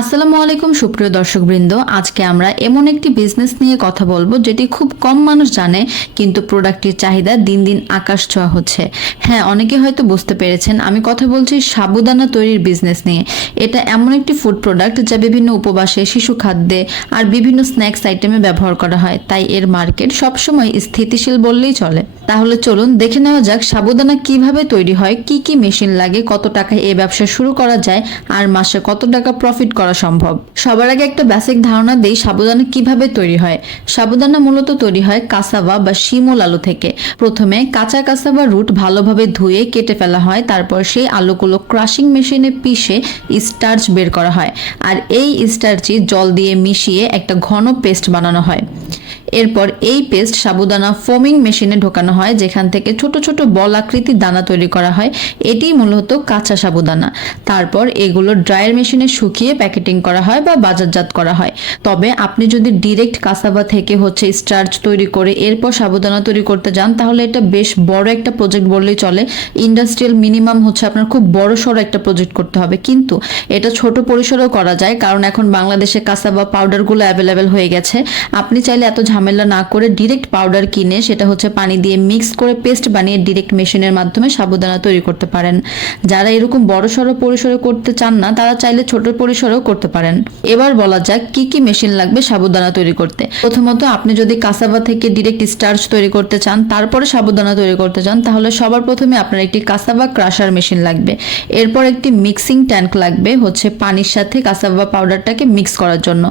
আসসালামু আলাইকুম, সুপ্রিয় দর্শকবৃন্দ। আজকে আমরা এমন একটি বিজনেস নিয়ে কথা বলব, যেটি খুব কম মানুষ জানে, কিন্তু প্রোডাক্টের চাহিদা দিন দিন আকাশ ছোঁয়া হচ্ছে। হ্যাঁ অনেকে হয়তো বুঝতে পেরেছেন, আমি কথা বলছি সাবুদানা তৈরির বিজনেস নিয়ে। এটা এমন একটি ফুড প্রোডাক্ট যা বিভিন্ন উপবাসে, শিশু খাদ্যে আর বিভিন্ন স্ন্যাক্স আইটেমে ব্যবহার করা হয়। তাই এর মার্কেট সবসময় স্থিতিশীল বললেই চলে। তাহলে চলুন, দেখে নেওয়া যাক সাবুদানা কীভাবে তৈরি হয়, কি কি মেশিন লাগে, কত টাকায় এই ব্যবসা শুরু করা যায়, আর মাসে কত টাকা প্রফিট করা সম্ভব। সবার আগে একটা বেসিক ধারণা দেই সাবুদানা কীভাবে তৈরি হয়। সাবুদানা মূলত তৈরি হয় কাসাবা বা শিমুল আলু থেকে। প্রথমে কাঁচা কাসাবা রুট ভালোভাবে ধুয়ে কেটে ফেলা হয়, তারপর সেই আলুগুলো ক্রাশিং মেশিনে পিষে স্টার্চ বের করা হয়। আর এই স্টার্চই জল দিয়ে মিশিয়ে একটা ঘন পেস্ট বানানো হয়। এরপর এই পেস্ট সাবুদানা ফোমিং মেশিনে ঢোকানো হয়, যেখান থেকে ছোট ছোট বল আকৃতির দানা তৈরি করা হয়। এটি মূলত কাঁচা সাবুদানা। তারপর এগুলো ড্রায়ার মেশিনে শুকিয়ে প্যাকেটিং করা হয় বা বাজারজাত করা হয়। তবে আপনি যদি ডিরেক্ট কাসাবা থেকে হচ্ছে স্টার্চ তৈরি করে এরপর সাবুদানা তৈরি করতে যান, তাহলে এটা বেশ বড় একটা প্রজেক্ট বললেই চলে। ইন্ডাস্ট্রিয়াল মিনিমাম হচ্ছে আপনার খুব বড় সড়ো একটা প্রজেক্ট করতে হবে। কিন্তু এটা ছোট পরিসরেও করা যায়, কারণ এখন বাংলাদেশে কাসাবা পাউডারগুলো অ্যাভেলেবেল হয়ে গেছে। আপনি চাইলে এত ঝামেলা না করে ডিরেক্ট পাউডার কিনে সেটা হচ্ছে পানি দিয়ে মিক্স করে পেস্ট বানিয়ে ডিরেক্ট মেশিনের মাধ্যমে সাবুদানা তৈরি করতে পারেন। যারা এরকম বড় সড়ো পরিসরে করতে চান না, তারা চাইলে ছোট পরিসরেও করতে পারেন। এবার বলা যাক কি কি মেশিন লাগবে সাবুদানা তৈরি করতে। প্রথমত আপনি যদি কাসাবা থেকে ডিরেক্ট স্টার্চ তৈরি করতে চান, তারপরে সাবুদানা তৈরি করতে চান, তাহলে সবার প্রথমে আপনার একটি কাসাবা ক্রাশার মেশিন লাগবে। এরপর একটি মিক্সিং ট্যাঙ্ক লাগবে হচ্ছে পানির সাথে কাসাবা পাউডারটাকে মিক্স করার জন্য।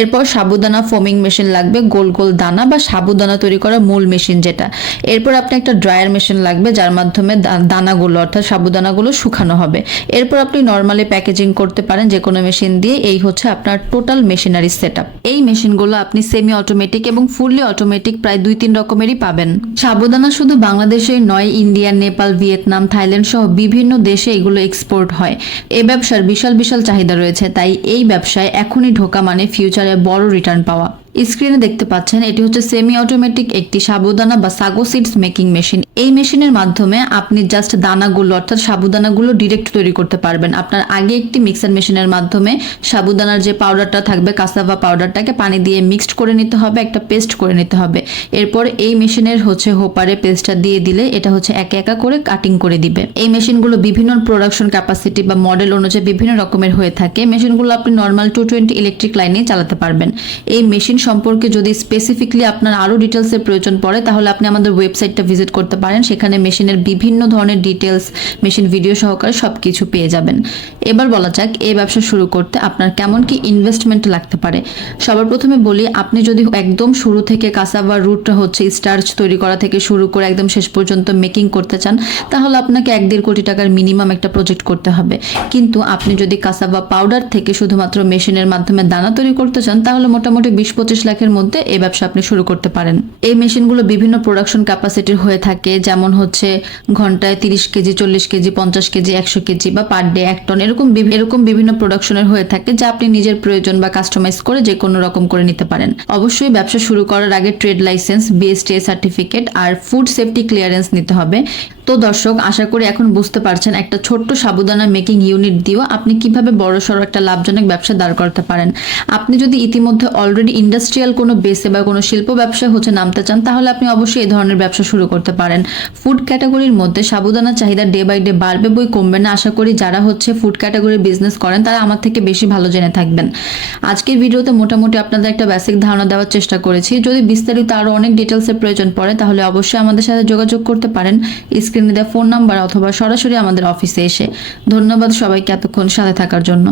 এরপর সাবুদানা ফোমিং মেশিন লাগবে, গোল গোল দানা বা সাবুদানা তৈরি করা মূল মেশিন যেটা। এরপর আপনি একটা ড্রায়ার মেশিন লাগবে, যার মাধ্যমে দানাগুলো, অর্থাৎ সাবুদানাগুলো শুকানো হবে। এরপর আপনি নর্মালি প্যাকেজিং করতে পারেন যে কোনো মেশিন দিয়ে, এই হচ্ছে আপনার টোটাল মেশিনারি সেট এই মেশিনগুলো আপনি সেমি অটোমেটিক এবং ফুললি অটোমেটিক প্রায় দুই তিন রকমেরই পাবেন। সাবুদানা শুধু বাংলাদেশেই নয়, ইন্ডিয়া, নেপাল, ভিয়েতনাম, থাইল্যান্ড সহ বিভিন্ন দেশে এগুলো এক্সপোর্ট হয়। এ ব্যবসার বিশাল বিশাল চাহিদা রয়েছে, তাই এই ব্যবসায় এখনই ঢোকা মানে ফিউচারে বড় রিটার্ন পাওয়া। স্ক্রিনে দেখতে পাচ্ছেন, এটি হচ্ছে সেমি অটোমেটিক একটি সাবুদানা বা সাগো সিডস মেকিং মেশিন এই মেশিনের মাধ্যমে আপনি জাস্ট দানাগুলো, অর্থাৎ সাবুদানাগুলো ডিরেক্ট তৈরি করতে পারবেন। আপনার আগে একটি মিক্সার মেশিনের মাধ্যমে সাবুদানার যে পাউডারটা থাকবে কাসাভা পাউডারটাকে পানি দিয়ে মিক্সড করে নিতে হবে, একটা পেস্ট করে নিতে হবে। এরপর এই মেশিনের হচ্ছে হোপারে পেস্টটা দিয়ে দিলে এটা হচ্ছে একা একা করে কাটিং করে দিবে। এই মেশিনগুলো বিভিন্ন প্রোডাকশন ক্যাপাসিটি বা মডেল অনুযায়ী বিভিন্ন রকমের হয়ে থাকে। মেশিনগুলো আপনি নর্মাল টু টোয়েন্টি ইলেকট্রিক লাইনে চালাতে পারবেন। এই মেশিন সম্পর্কে যদি স্পেসিফিকলি আপনার আরও ডিটেলসের প্রয়োজন পড়ে, তাহলে আপনি আমাদের ওয়েবসাইটটা ভিজিট করতে পারেন। সেখানে মেশিনের বিভিন্ন ধরনের ডিটেলস মেশিন ভিডিও সহকারে সব কিছু পেয়ে যাবেন। এবার বলা যাক, এই ব্যবসা শুরু করতে আপনার কেমন কি ইনভেস্টমেন্ট লাগতে পারে। সবার প্রথমে বলি, আপনি যদি একদম শুরু থেকে কাসাবা রুট হচ্ছে স্টার্চ তৈরি করা থেকে শুরু করে একদম শেষ পর্যন্ত মেকিং করতে চান, তাহলে আপনাকে এক দেড় কোটি টাকার মিনিমাম একটা প্রজেক্ট করতে হবে। কিন্তু আপনি যদি কাসাবা পাউডার থেকে শুধুমাত্র মেশিনের মাধ্যমে দানা তৈরি করতে চান, তাহলে মোটামুটি বিশ পঁচিশ লাখের মধ্যে এই ব্যবসা আপনি শুরু করতে পারেন। এই মেশিনগুলো বিভিন্ন প্রোডাকশন ক্যাপাসিটির হয়ে থাকে, যেমন হচ্ছে ঘন্টায় তিরিশ কেজি, চল্লিশ কেজি, পঞ্চাশ কেজি, একশো কেজি বা পার ডে এক টন এরকম এরকম বিভিন্ন প্রোডাকশনের হয়ে থাকে, যা আপনি নিজের প্রয়োজন বা কাস্টমাইজ করে যে কোনো রকম করে নিতে পারেন। অবশ্যই ব্যবসা শুরু করার আগে ট্রেড লাইসেন্স বিএসটিএ সার্টিফিকেট আর ফুড সেফটি ক্লিয়ারেন্স নিতে হবে। তো দর্শক, আশা করি এখন বুঝতে পারছেন, একটা ছোট্ট সাবুদানা মেকিং ইউনিট দিয়েও আপনি কীভাবে বড় সড়ো একটা লাভজনক ব্যবসা দাঁড় করতে পারেন। আপনি যদি ইতিমধ্যে অলরেডি ইন্ডাস্ট্রিয়াল কোনো বেসে বা কোনো শিল্প ব্যবসা হচ্ছে নামতে চান, তাহলে আপনি অবশ্যই এই ধরনের ব্যবসা শুরু করতে পারেন। ফুড ক্যাটাগরির মধ্যে সাবুদানা চাহিদা ডে বাই ডে বাড়বে বই কমবে না। আশা করি যারা হচ্ছে ফুড ক্যাটাগরির বিজনেস করেন, তারা আমার থেকে বেশি ভালো জেনে থাকবেন। আজকের ভিডিওতে মোটামুটি আপনাদের একটা বেসিক ধারণা দেওয়ার চেষ্টা করেছি। যদি বিস্তারিত আরও অনেক ডিটেলসের প্রয়োজন পড়ে, তাহলে অবশ্যই আমাদের সাথে যোগাযোগ করতে পারেন। স্ক্রিনে দেওয়া ফোন নাম্বার অথবা সরাসরি আমাদের অফিসে এসে। ধন্যবাদ সবাইকে এতক্ষণ সাথে থাকার জন্য।